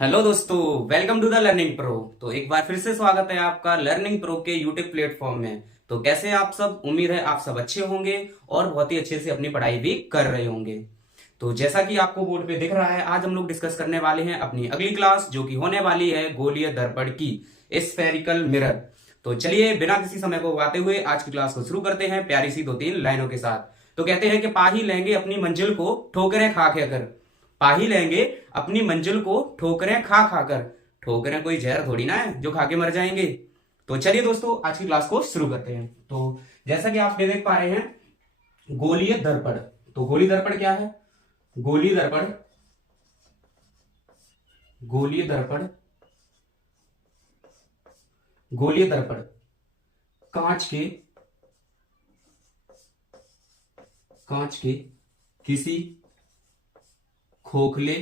Hello दोस्तों, welcome to the Learning Pro. तो एक बार फिर से स्वागत है आपका लर्निंग प्रो के यूट्यूब प्लेटफॉर्म में। तो कैसे हैं आप सब? उम्मीद है आप सब अच्छे होंगे और बहुत ही अच्छे से अपनी पढ़ाई भी कर रहे होंगे। तो जैसा कि आपको बोर्ड पे दिख रहा है, आज हम लोग डिस्कस करने वाले हैं अपनी अगली क्लास, जो कि होने वाली है गोलीय दर्पण की स्फेरिकल मिरर। तो चलिए बिना किसी समय को गवाते हुए आज की क्लास को शुरू करते हैं प्यारी सी दो तीन लाइनों के साथ। तो कहते हैं कि पा ही लेंगे अपनी मंजिल को ठोकरें खा कर। पा ही लेंगे अपनी मंजिल को ठोकरें खा खाकर। ठोकरें कोई जहर थोड़ी ना है जो खा के मर जाएंगे। तो चलिए दोस्तों आज की क्लास को शुरू करते हैं। तो जैसा कि आप देख पा रहे हैं, गोलीय दर्पण। तो गोलीय दर्पण क्या है? गोलीय दर्पण, गोलीय दर्पण, गोलीय दर्पण कांच के, कांच के किसी खोखले,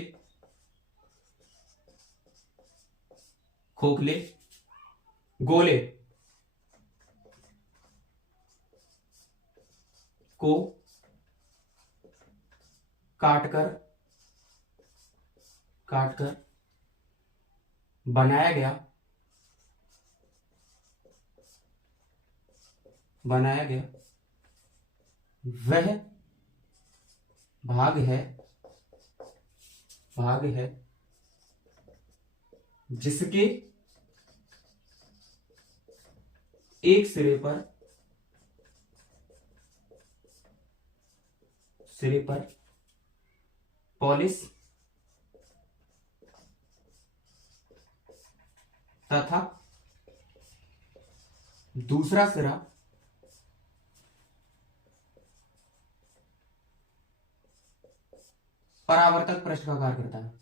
खोखले गोले को काटकर, काटकर बनाया गया, बनाया गया वह भाग है, भाग है जिसके एक सिरे पर, सिरे पर पॉलिश तथा दूसरा सिरा परावर्तक पृष्ठ का कार्य करता है,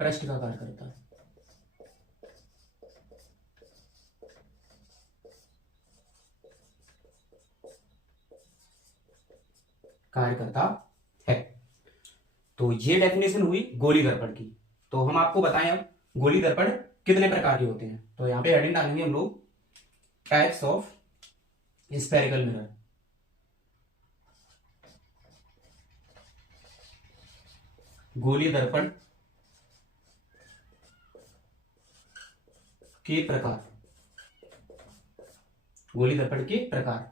पृष्ठ का कार्य करता है। कार्य करता है। तो ये डेफिनेशन हुई गोली दर्पण की। तो हम आपको बताएं अब गोली दर्पण कितने प्रकार के होते हैं। तो यहां पे हेडिंग डालेंगे हम लोग, टाइप्स ऑफ स्फेरिकल मिरर। गोलीय दर्पण के प्रकार, गोलीय दर्पण के प्रकार,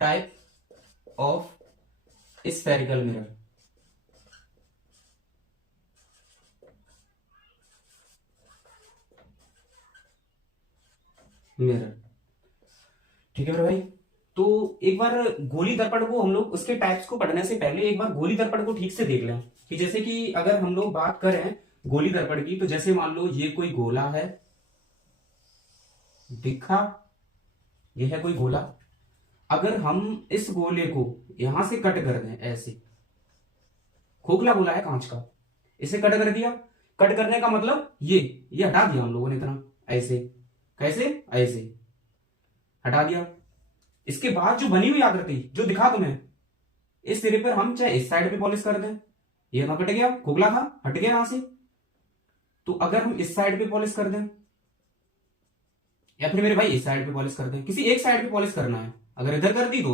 type of spherical mirror. Mirror, ठीक है मेरे भाई। तो एक बार गोली दर्पण को हम लोग उसके टाइप्स को पढ़ने से पहले एक बार गोली दर्पण को ठीक से देख लें कि जैसे कि अगर हम लोग बात करें गोली दर्पण की, तो जैसे मान लो ये कोई गोला है, दिखा, ये है कोई गोला। अगर हम इस गोले को यहां से कट कर दें ऐसे, खोखला गोला है कांच का, इसे कट कर दिया। कट करने का मतलब ये हटा दिया हम लोगों ने इतना, ऐसे, कैसे, ऐसे हटा दिया। इसके बाद जो बनी हुई आकृति जो दिखा तुम्हें, इस सिरे पर हम चाहे इस साइड पे पॉलिश कर दें, ये ना कट गया, खोखला था, हट गया यहां से। तो अगर हम इस साइड पे पॉलिश कर दें, या फिर मेरे भाई इस साइड पे पॉलिश कर दें, किसी एक साइड पे पॉलिश करना है। अगर इधर कर दी तो,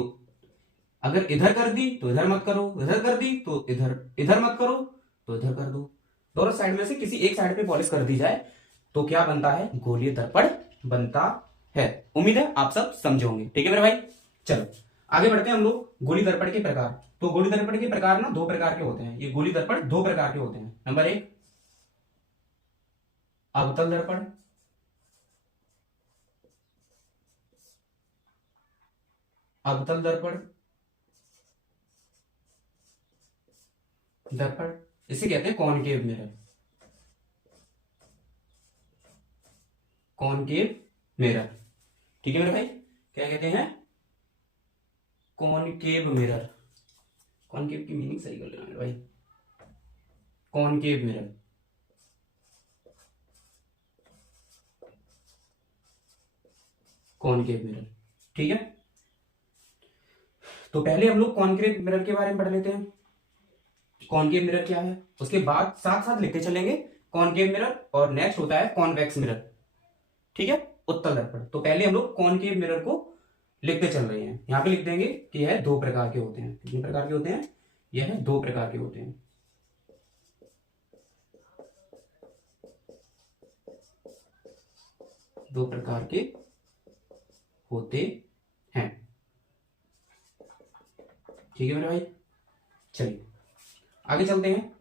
अगर इधर कर दी तो इधर मत करो, इधर कर दी तो इधर, इधर मत करो तो इधर कर दो। दोनों साइड में से किसी एक साइड पे पॉलिश कर दी जाए तो क्या बनता है? गोलीय दर्पण बनता है। उम्मीद है आप सब समझे होंगे। ठीक है मेरे भाई, चलो आगे बढ़ते हैं हम लोग। गोली दर्पण के प्रकार। तो गोली दर्पण के प्रकार ना दो प्रकार के होते हैं। ये गोली दर्पण दो प्रकार के होते हैं। नंबर एक, अवतल दर्पण, अवतल दर्पण, दर्पण इसे कहते हैं कॉनकेव मिरर, कॉनकेव मिरर। ठीक है मेरे भाई, क्या कहते हैं? Concave mirror. कॉनकेव की मीनिंग सही कर लेना मेरे भाई, कॉनकेव मिरर। कॉनकेव मिरर, ठीक है। तो पहले हम लोग कॉनकेव मिरर के बारे में पढ़ लेते हैं। कॉनकेव मिरर क्या है, उसके बाद साथ साथ लिखते चलेंगे कॉनकेव मिरर, और नेक्स्ट होता है कॉन्वेक्स मिरर। ठीक है, उत्तल दर्पण। तो पहले हम लोग कॉनकेव मिरर को लिखते चल रहे हैं। यहां पे लिख देंगे कि यह दो प्रकार के होते हैं। कितने प्रकार के होते हैं? यह दो प्रकार के होते हैं। दो प्रकार के होते हैं। ठीक है मेरे भाई, चलिए आगे चलते हैं।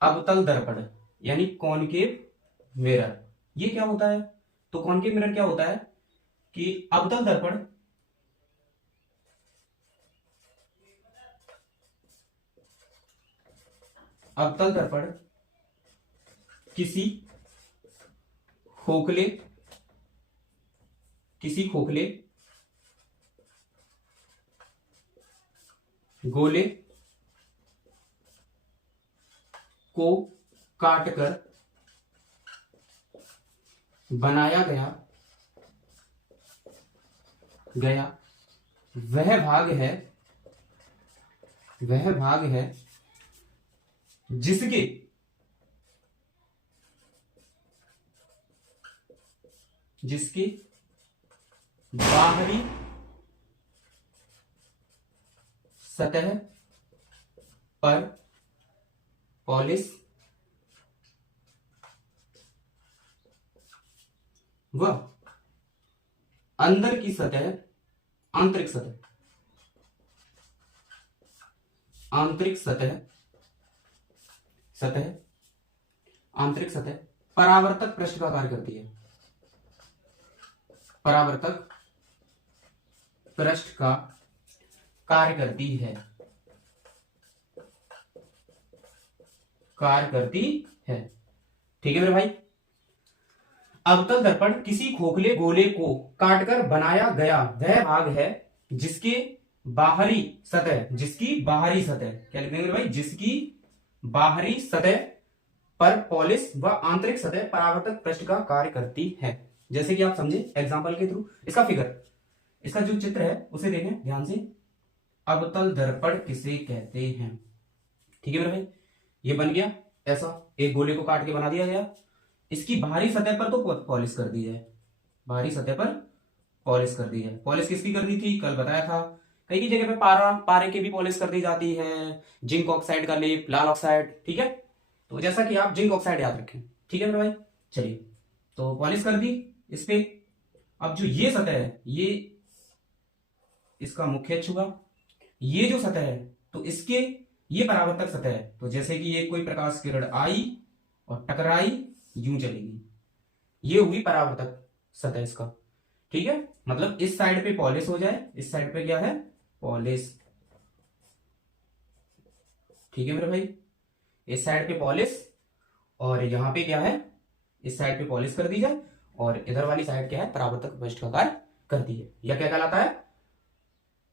अवतल दर्पण यानी कॉनकेव मिरर, ये क्या होता है? तो कॉनकेव मिरर क्या होता है कि अवतल दर्पण किसी खोखले गोले को काटकर बनाया गया वह भाग है जिसके बाहरी सतह पर पॉलिश व अंदर की सतह आंतरिक सतह परावर्तक पृष्ठ का कार्य करती है। परावर्तक पृष्ठ का कार्य करती है। ठीक है मेरे भाई। अवतल दर्पण किसी खोखले गोले को काटकर बनाया गया वह भाग है जिसकी बाहरी सतह क्या लिखेंगे मेरे भाई? जिसकी बाहरी सतह पर पॉलिश व आंतरिक सतह परावर्तक पृष्ठ का कार्य करती है। जैसे कि आप समझे एग्जांपल के थ्रू, इसका जो चित्र है उसे देखें ध्यान से। अवतल दर्पण किसे कहते हैं? ठीक है मेरे भाई, ये बन गया ऐसा, एक गोले को काट के बना दिया गया, इसकी बाहरी सतह पर तो पॉलिश कर दी है। पॉलिश किसकी करनी थी? कल बताया था, कई की जगह पे पारे की भी पॉलिश कर दी जाती है, जिंक ऑक्साइड का लेप, लाल ऑक्साइड। ठीक है, तो जैसा कि आप जिंक ऑक्साइड याद रखें। ठीक है मेरे भाई, चलिए तो पॉलिश कर दी इस पे। अब जो ये सतह है, ये इसका मुख्य छुआ, ये जो सतह है तो इसके ये परावर्तक सतह है। तो जैसे कि ये कोई प्रकाश किरण आई और टकराई, यूं चलेगी, ये हुई परावर्तक सतह इसका। ठीक है, मतलब इस साइड पे पॉलिश हो जाए, इस साइड पे क्या है? पॉलिश। ठीक है मेरे भाई, इस साइड पे पॉलिश और यहां पे क्या है? इस साइड पे पॉलिश कर दी जाए और इधर वाली साइड क्या है? परावर्तक पृष्ठ का कार्य करती है। यह क्या कहलाता है?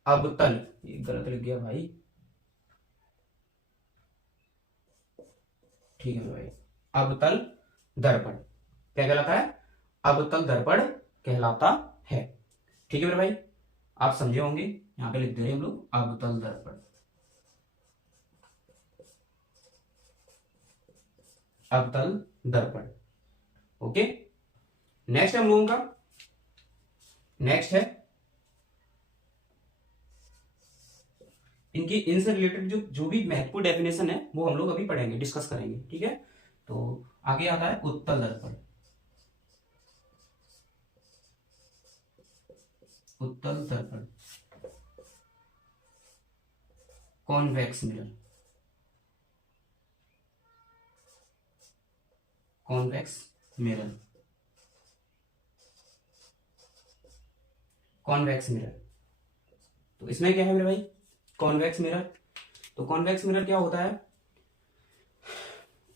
अवतल। ये गलत लिख गया भाई। ठीक है मेरे भाई, अवतल दर्पण क्या कहलाता है? अवतल दर्पण कहलाता है। ठीक है मेरे भाई, आप समझे होंगे, यहां पे लिख दे रहे हैं हम लोग अवतल दर्पण। अवतल दर्पण। ओके, नेक्स्ट हम लोगों का नेक्स्ट है इनसे रिलेटेड जो भी महत्वपूर्ण डेफिनेशन है वो हम लोग अभी पढ़ेंगे, डिस्कस करेंगे। ठीक है, तो आगे आता है उत्तल दर्पण। उत्तल दर्पण, convex mirror. Convex mirror, convex mirror. तो इसमें क्या है मेरे भाई? Convex mirror. तो कॉन्वेक्स मिरर क्या होता है?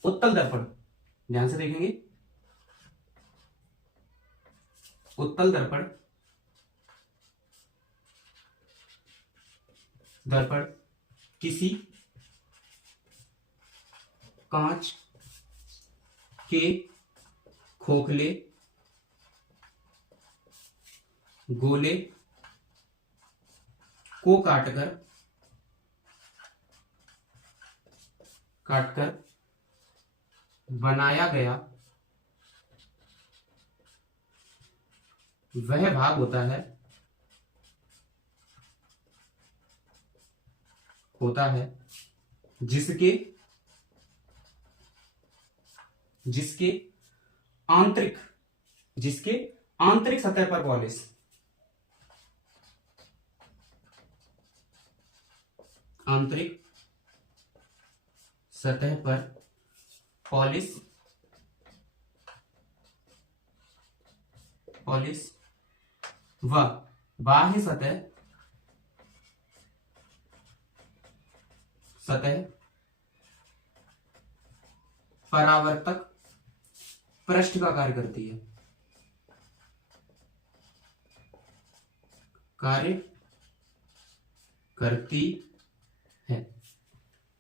उत्तल दर्पण, ध्यान से देखेंगे, उत्तल दर्पण किसी कांच के खोखले गोले को काटकर बनाया गया वह भाग होता है होता है जिसके जिसके आंतरिक जिसके आंतरिक सतह पर पॉलिश आंतरिक सतह पर पॉलिश व बाह्य सतह परावर्तक पृष्ठ का कार्य करती है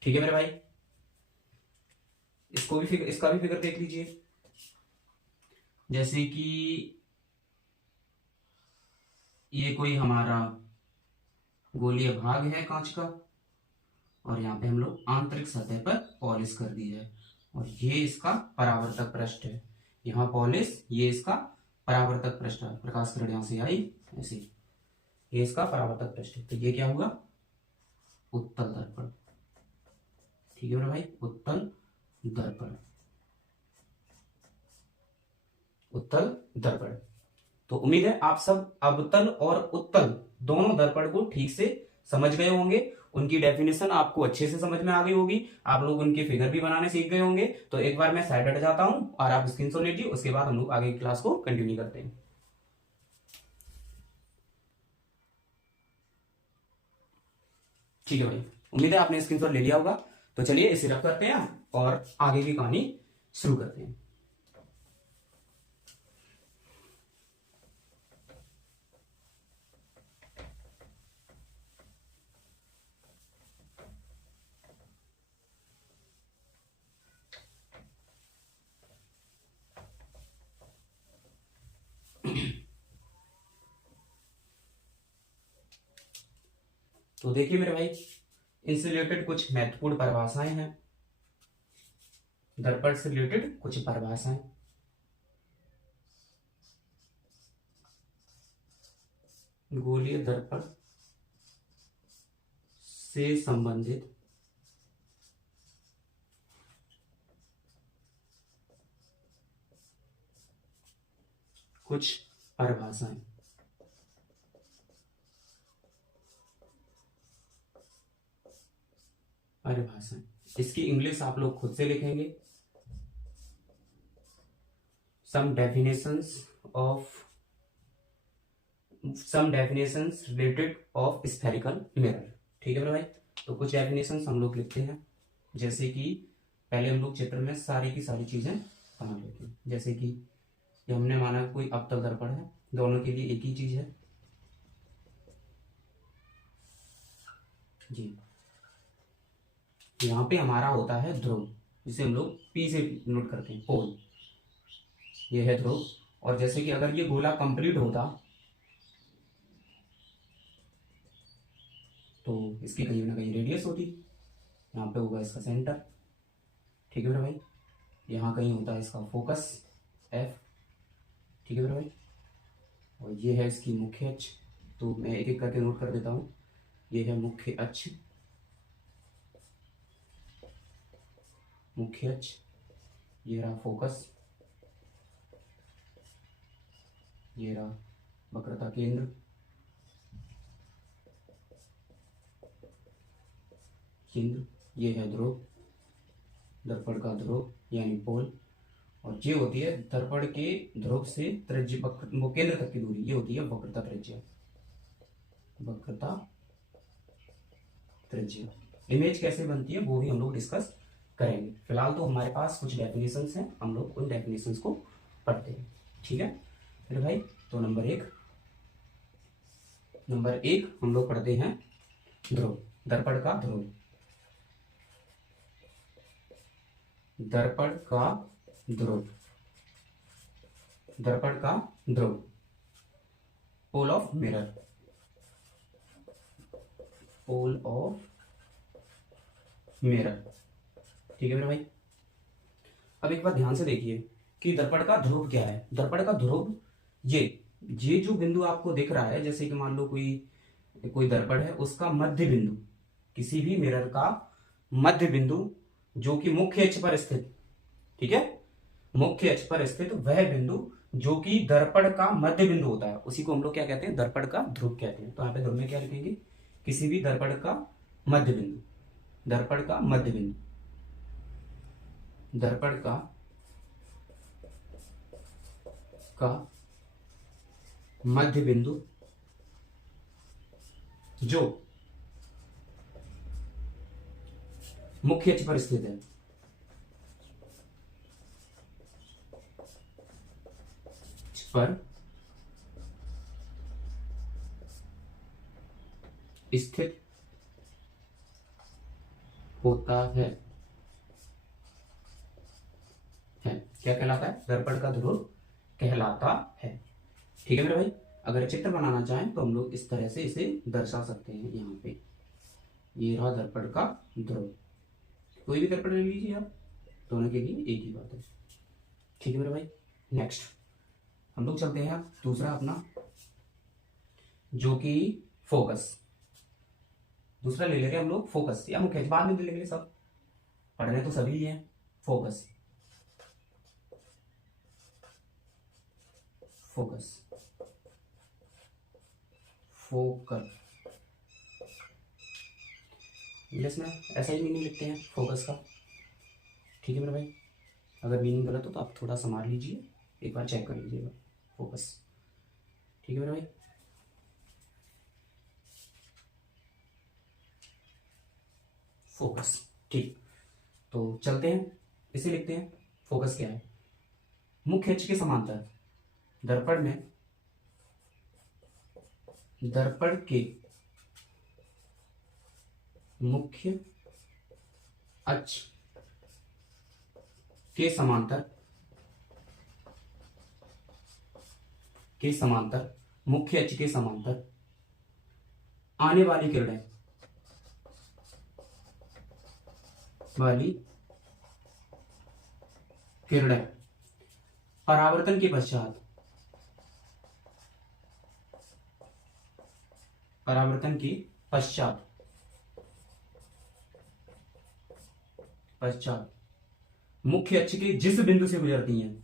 ठीक है मेरे भाई। इसका भी फिगर देख लीजिए। जैसे कि ये कोई हमारा गोलीय भाग है कांच का, और यहाँ पे हम लोग आंतरिक सतह पर पॉलिश कर दी है, और ये इसका परावर्तक पृष्ठ है। यहाँ पॉलिश, ये इसका परावर्तक पृष्ठ है। प्रकाश किरण यहाँ से आई ऐसे, ये इसका परावर्तक पृष्ठ है। तो ये क्या हुआ? उत्तल दर्पण। ठीक है मेरे भाई, उत्तल दर्पण। उत्तल दर्पण। तो उम्मीद है आप सब अवतल और उत्तल दोनों दर्पण को ठीक से समझ गए होंगे। उनकी डेफिनेशन आपको अच्छे से समझ में आ गई होगी। आप लोग उनके फिगर भी बनाने सीख गए होंगे। तो एक बार मैं साइड हट जाता हूं और आप स्क्रीनशॉट लीजिए, उसके बाद हम लोग आगे की क्लास को कंटिन्यू करते हैं। ठीक है भाई, उम्मीद है आपने स्क्रीनशॉट ले लिया होगा। तो चलिए इसे रख करते हैं और आगे की कहानी शुरू करते हैं। तो देखिए मेरे भाई, इनसे रिलेटेड कुछ महत्वपूर्ण परिभाषाएं हैं। दर्पण से रिलेटेड कुछ परिभाषाएं। गोलीय दर्पण से संबंधित कुछ परिभाषाएं। परिभाषाएं, इसकी इंग्लिश आप लोग खुद से लिखेंगे। some definitions related of spherical mirror। ठीक है मेरे भाई, तो कुछ डेफिनेशंस हम लोग लिखते हैं। जैसे कि पहले हम लोग चित्र में सारी की सारी चीजें बना लेते हैं। जैसे कि ये हमने माना कोई अवतल दर्पण है, दोनों के लिए एक ही चीज है जी। यहाँ पे हमारा होता है ध्रुव, जिसे हम लोग P से नोट करते हैं, पोल। ये है ध्रुव। और जैसे कि अगर ये गोला कंप्लीट होता तो इसकी कहीं ना कहीं रेडियस होती। यहाँ पे होगा इसका सेंटर। ठीक है मेरे भाई, यहाँ कहीं होता है इसका फोकस F। ठीक है मेरे भाई, और ये है इसकी मुख्य अक्ष। तो मैं एक एक करके नोट कर देता हूँ। ये है मुख्य अक्ष, मुख्य अक्ष। ये रहा फोकस, ये रहा वक्रता केंद्र, ये है ध्रुव, दर्पण का ध्रुव यानी पोल। और ये होती है दर्पण के ध्रुव से त्रिज्य केंद्र तक की दूरी, ये होती है वक्रता त्रिज्या। वक्रता त्रिज्या। इमेज कैसे बनती है वो भी हम लोग डिस्कस करेंगे। फिलहाल तो हमारे पास कुछ डेफिनेशंस हैं, हम लोग उन डेफिनेशंस को पढ़ते हैं। ठीक है मेरे भाई, तो नंबर एक हम लोग पढ़ते हैं ध्रुव, दर्पण का ध्रुव। दर्पण का ध्रुव, दर्पण का ध्रुव, pole of mirror, pole of mirror. ठीक है मेरे भाई, अब एक बार ध्यान से देखिए कि दर्पण का ध्रुव क्या है। दर्पण का ध्रुव ये जो बिंदु आपको दिख रहा है, जैसे कि मान लो कोई दर्पण है, उसका मध्य बिंदु किसी भी मिरर का मध्य बिंदु जो कि मुख्य अक्ष पर स्थित, ठीक है, मुख्य अक्ष पर स्थित वह बिंदु जो कि दर्पण का मध्य बिंदु होता है, उसी को हम लोग क्या कहते हैं, दर्पण का ध्रुव कहते हैं। तो यहाँ पे ध्रुव में क्या लिखेंगे, किसी भी दर्पण का मध्य बिंदु, दर्पण का मध्य बिंदु, दर्पण का मध्य बिंदु जो मुख्य अक्ष पर स्थित है, पर स्थित होता है क्या कहलाता है, दर्पण का ध्रुव कहलाता है। ठीक है मेरे भाई, अगर चित्र बनाना चाहें तो हम लोग इस तरह से इसे दर्शा सकते हैं। यहाँ पे ये रहा दर्पण का ध्रुव, कोई भी दर्पण ले लीजिए आप, दोनों के लिए एक ही बात है। ठीक है मेरे भाई, नेक्स्ट हम लोग चलते हैं दूसरा अपना, जो कि फोकस, दूसरा ले लेंगे हम लोग फोकस, या मुख्य बाद में ले लेंगे, सब पढ़ने तो सभी हैं। फोकस, फोकस, फोकल, इंग्लिश में ऐसा ही मीनिंग लिखते हैं फोकस का। ठीक है मेरे भाई, अगर मीनिंग गलत हो तो आप थोड़ा संभाल लीजिए, एक बार चेक कर लीजिएगा। फोकस, ठीक है मेरे भाई। फोकस, ठीक, तो चलते हैं, इसे लिखते हैं। फोकस क्या है, मुख्य अक्ष के समांतर दर्पण में, दर्पण के मुख्य अक्ष के समांतर, के समांतर, मुख्य अक्ष के समांतर आने वाली किरणें, वाली किरणें परावर्तन के पश्चात, परावर्तन के पश्चात, पश्चात मुख्य अक्ष के जिस बिंदु से गुजरती हैं,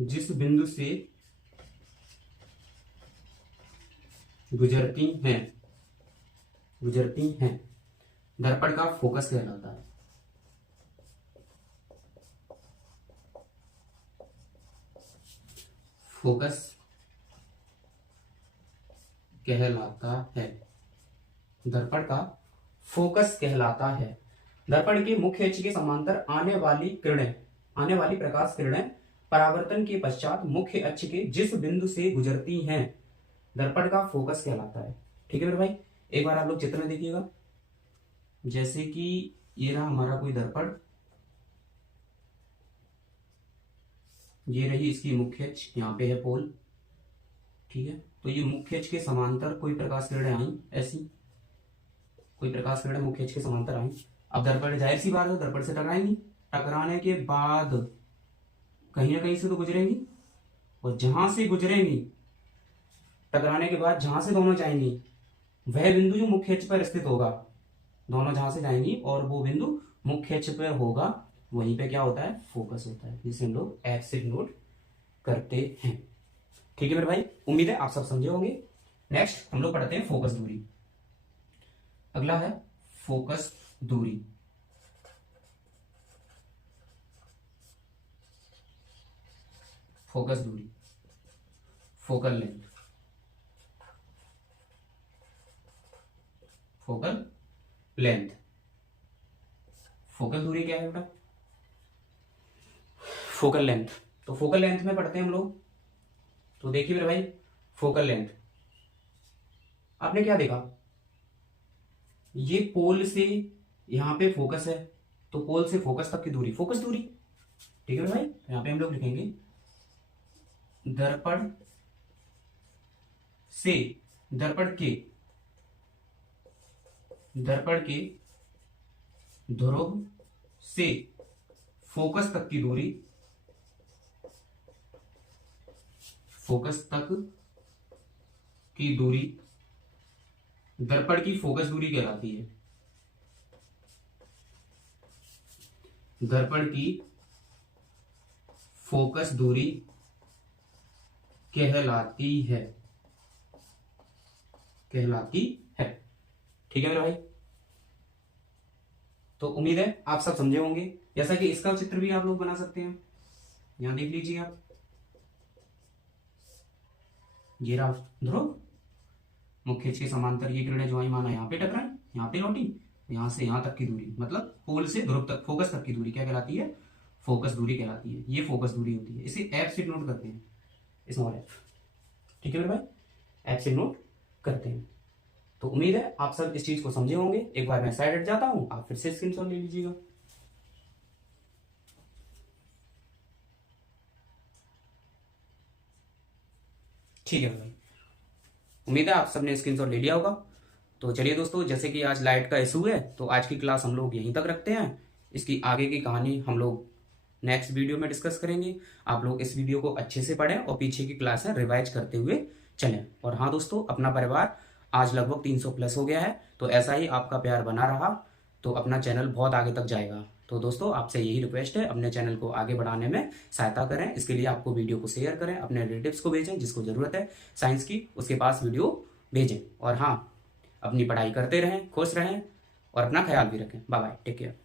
जिस बिंदु से गुजरती हैं, गुजरती हैं, दर्पण का फोकस कहलाता है। फोकस कहलाता है, दर्पण का फोकस कहलाता है। दर्पण के मुख्य अक्ष के समांतर आने वाली किरणें, आने वाली प्रकाश किरणें परावर्तन के पश्चात मुख्य अक्ष के जिस बिंदु से गुजरती हैं, दर्पण का फोकस कहलाता है। ठीक है मेरे भाई, एक बार आप लोग चित्र में देखिएगा, जैसे कि ये रहा हमारा कोई दर्पण, ये रही इसकी मुख्य अक्ष, यहाँ पे है पोल। ठीक है, तो ये मुख्य अक्ष के समांतर कोई प्रकाश किरणें आई, ऐसी कोई प्रकाश किरणें मुख्य अक्ष के समांतर आई। अब दर्पण, जाहिर सी बात है, दर्पण से टकराएंगी, टकराने के बाद कहीं ना कहीं से तो गुजरेंगी, और जहां से गुजरेंगी, टकराने के बाद जहां से दोनों जाएंगी, वह बिंदु जो मुख्य अक्ष पर स्थित होगा, दोनों जहां से जाएंगी और वो बिंदु मुख्य अक्ष पर होगा, वहीं पे क्या होता है, फोकस होता है, जिसे हम लोग एफ से नोट करते हैं। ठीक है मेरे भाई, उम्मीद है आप सब समझे होंगे। नेक्स्ट हम लोग पढ़ते हैं फोकस दूरी। अगला है फोकस दूरी। फोकस दूरी, focal length, focal length. Focal दूरी क्या है बेटा, फोकल लेंथ। तो फोकल लेंथ में पढ़ते हैं हम लोग, तो देखिए मेरे भाई, फोकल लेंथ आपने क्या देखा, ये पोल से यहां पे फोकस है, तो पोल से फोकस तक की दूरी फोकस दूरी। ठीक है मेरे भाई, यहां पे हम लोग लिखेंगे दर्पण से, दर्पण के, दर्पण के ध्रुव से फोकस तक की दूरी, फोकस तक की दूरी दर्पण की फोकस दूरी कहलाती है। दर्पण की फोकस दूरी कहलाती है, कहलाती है। ठीक है मेरे भाई, तो उम्मीद है आप सब समझे होंगे। जैसा कि इसका चित्र भी आप लोग बना सकते हैं, यहां देख लीजिए आप, ये रहा ध्रुव, मुख्य अक्ष के समांतर ये किरणें जो आई माना यहाँ पे टकराई, यहाँ पे लौटी, यहां से यहां तक की दूरी, मतलब पोल से ध्रुव तक फोकस तक की दूरी क्या कहलाती है? फोकस दूरी कहलाती है। ये फोकस दूरी होती है, इसे एफ से नोट करते हैं, स्मॉल एफ। ठीक है मेरे भाई, एफ से नोट करते हैं। तो उम्मीद है आप सब इस चीज को समझे होंगे। एक बार मैं साइड हट जाता हूं, आप फिर से स्क्रीनशॉट ले लीजिएगा। ठीक है भाई, उम्मीद है आप सबने स्क्रीनशॉट ले लिया होगा। तो चलिए दोस्तों, जैसे कि आज लाइट का इशू है तो आज की क्लास हम लोग यहीं तक रखते हैं। इसकी आगे की कहानी हम लोग नेक्स्ट वीडियो में डिस्कस करेंगे। आप लोग इस वीडियो को अच्छे से पढ़ें और पीछे की क्लास है रिवाइज करते हुए चलें। और हाँ दोस्तों, अपना परिवार आज लगभग 300 प्लस हो गया है, तो ऐसा ही आपका प्यार बना रहा तो अपना चैनल बहुत आगे तक जाएगा। तो दोस्तों आपसे यही रिक्वेस्ट है, अपने चैनल को आगे बढ़ाने में सहायता करें। इसके लिए आपको वीडियो को शेयर करें, अपने रिलेटिव्स को भेजें जिसको ज़रूरत है साइंस की, उसके पास वीडियो भेजें। और हाँ, अपनी पढ़ाई करते रहें, खुश रहें और अपना ख्याल भी रखें। Bye bye, take care.